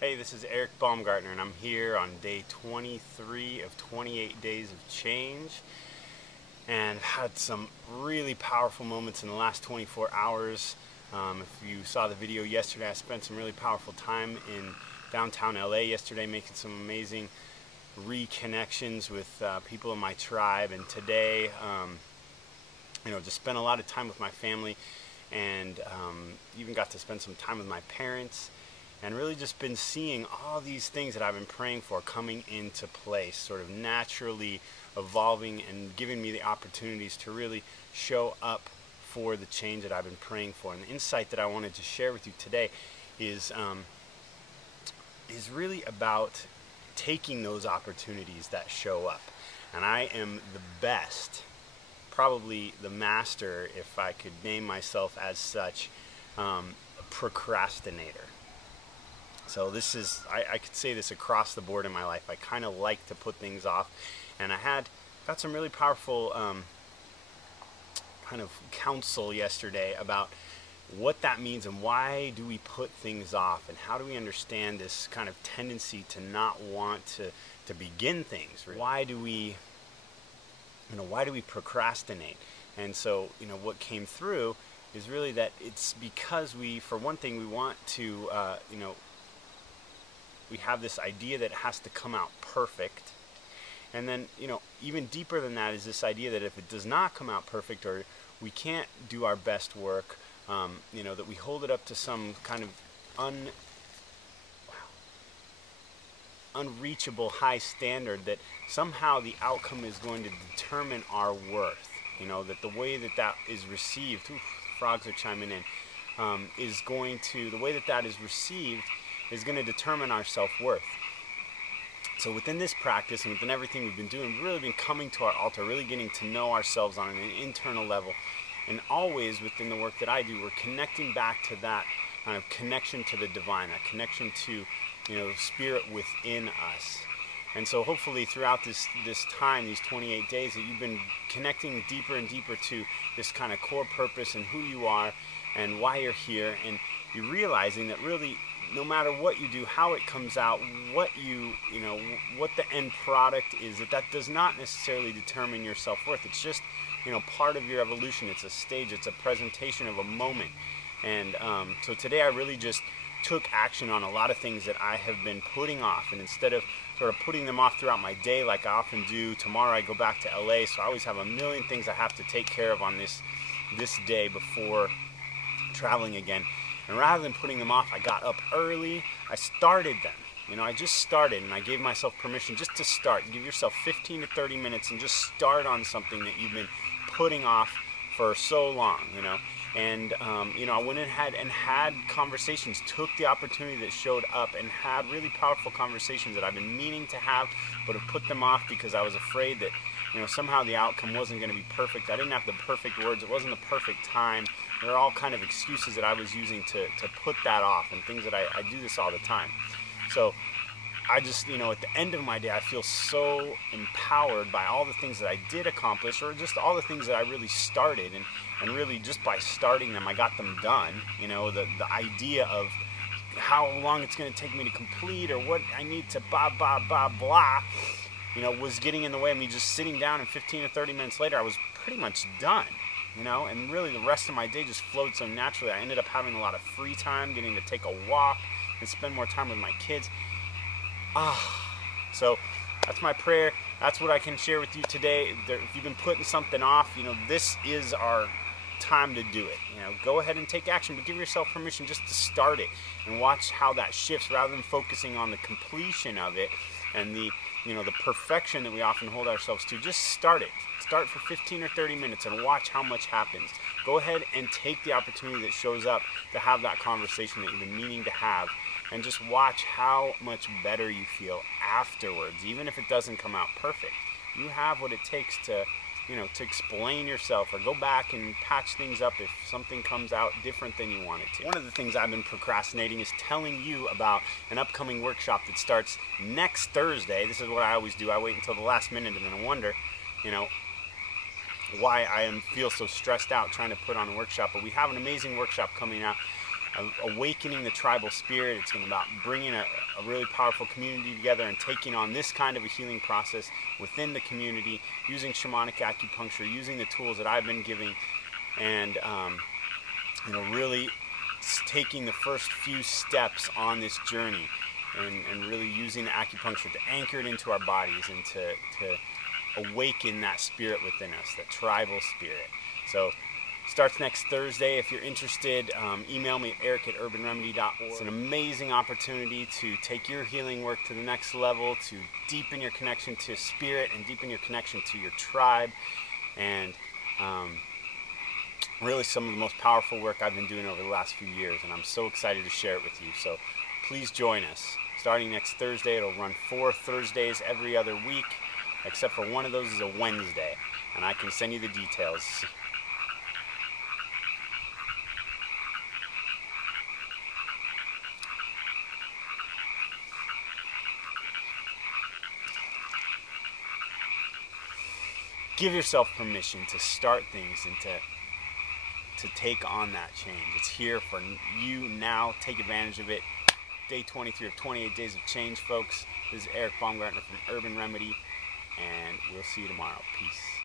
Hey, this is Eric Baumgartner, and I'm here on day 23 of 28 days of change. And I've had some really powerful moments in the last 24 hours. If you saw the video yesterday, I spent some really powerful time in downtown LA yesterday, making some amazing reconnections with people in my tribe. And today, just spent a lot of time with my family, and even got to spend some time with my parents, and really just been seeing all these things that I've been praying for coming into place, sort of naturally evolving and giving me the opportunities to really show up for the change that I've been praying for. And the insight that I wanted to share with you today is really about taking those opportunities that show up. And I am the best, probably the master, if I could name myself as such, procrastinator. So this is, I could say this across the board in my life. I kind of like to put things off, and I got some really powerful kind of counsel yesterday about what that means and why do we put things off, and how do we understand this kind of tendency to not want to begin things. Why do we procrastinate? And so, what came through is really that it's because for one thing, we want to, we have this idea that it has to come out perfect. And then, even deeper than that is this idea that if it does not come out perfect, or we can't do our best work, that we hold it up to some kind of unreachable high standard, that somehow the outcome is going to determine our worth. That the way that is received, frogs are chiming in, the way that is received is going to determine our self-worth. So within this practice and within everything we've been doing, we've really been coming to our altar, really getting to know ourselves on an internal level. And always within the work that I do, we're connecting back to that kind of connection to the divine, that connection to, spirit within us. And so hopefully throughout this time, these 28 days, that you've been connecting deeper and deeper to this kind of core purpose and who you are and why you're here, and you're realizing that really, no matter what you do, how it comes out, what the end product is, that does not necessarily determine your self-worth. It's just, part of your evolution. It's a stage, it's a presentation of a moment. And so today I really just took action on a lot of things that I have been putting off. And instead of sort of putting them off throughout my day like I often do, tomorrow I go back to LA, so I always have a million things I have to take care of on this day before traveling again. And rather than putting them off, I got up early, I started them. I just started, and I gave myself permission just to start. Give yourself 15 to 30 minutes and just start on something that you've been putting off for so long, And, I went ahead and had conversations, took the opportunity that showed up, and had really powerful conversations that I've been meaning to have, but have put them off because I was afraid that, somehow the outcome wasn't going to be perfect. I didn't have the perfect words. It wasn't the perfect time. There are all kind of excuses that I was using to put that off, and things that I do this all the time. So I just, at the end of my day, I feel so empowered by all the things that I did accomplish, or just all the things that I really started, and really just by starting them, I got them done. The idea of how long it's going to take me to complete, or what I need to blah, was getting in the way of me just sitting down, and 15 to 30 minutes later, I was pretty much done. And really the rest of my day just flowed so naturally. I ended up having a lot of free time, getting to take a walk and spend more time with my kids. So that's my prayer. That's what I can share with you today. If you've been putting something off, this is our time to do it. Go ahead and take action, but give yourself permission just to start it and watch how that shifts, rather than focusing on the completion of it and the perfection that we often hold ourselves to. Just start it. Start for 15 or 30 minutes and watch how much happens. Go ahead and take the opportunity that shows up to have that conversation that you've been meaning to have, and just watch how much better you feel afterwards. Even if it doesn't come out perfect, you have what it takes to explain yourself, or go back and patch things up if something comes out different than you want it to. One of the things I've been procrastinating is telling you about an upcoming workshop that starts next Thursday. This is what I always do. I wait until the last minute, and then I wonder, why I feel so stressed out trying to put on a workshop. But we have an amazing workshop coming out awakening the tribal spirit. It's going to be about bringing a really powerful community together and taking on this kind of a healing process within the community, using shamanic acupuncture, using the tools that I've been giving, and really taking the first few steps on this journey, and really using the acupuncture to anchor it into our bodies and to awaken that spirit within us, that tribal spirit. So starts next Thursday. If you're interested, email me at eric@urbanremedy.org. It's an amazing opportunity to take your healing work to the next level, to deepen your connection to spirit and deepen your connection to your tribe, and really some of the most powerful work I've been doing over the last few years, and I'm so excited to share it with you. So please join us. Starting next Thursday, it'll run 4 Thursdays every other week, except for one of those is a Wednesday, and I can send you the details. Give yourself permission to start things and to take on that change. It's here for you now. Take advantage of it. Day 23 of 28 Days of Change, folks. This is Eric Baumgartner from Urban Remedy, and we'll see you tomorrow. Peace.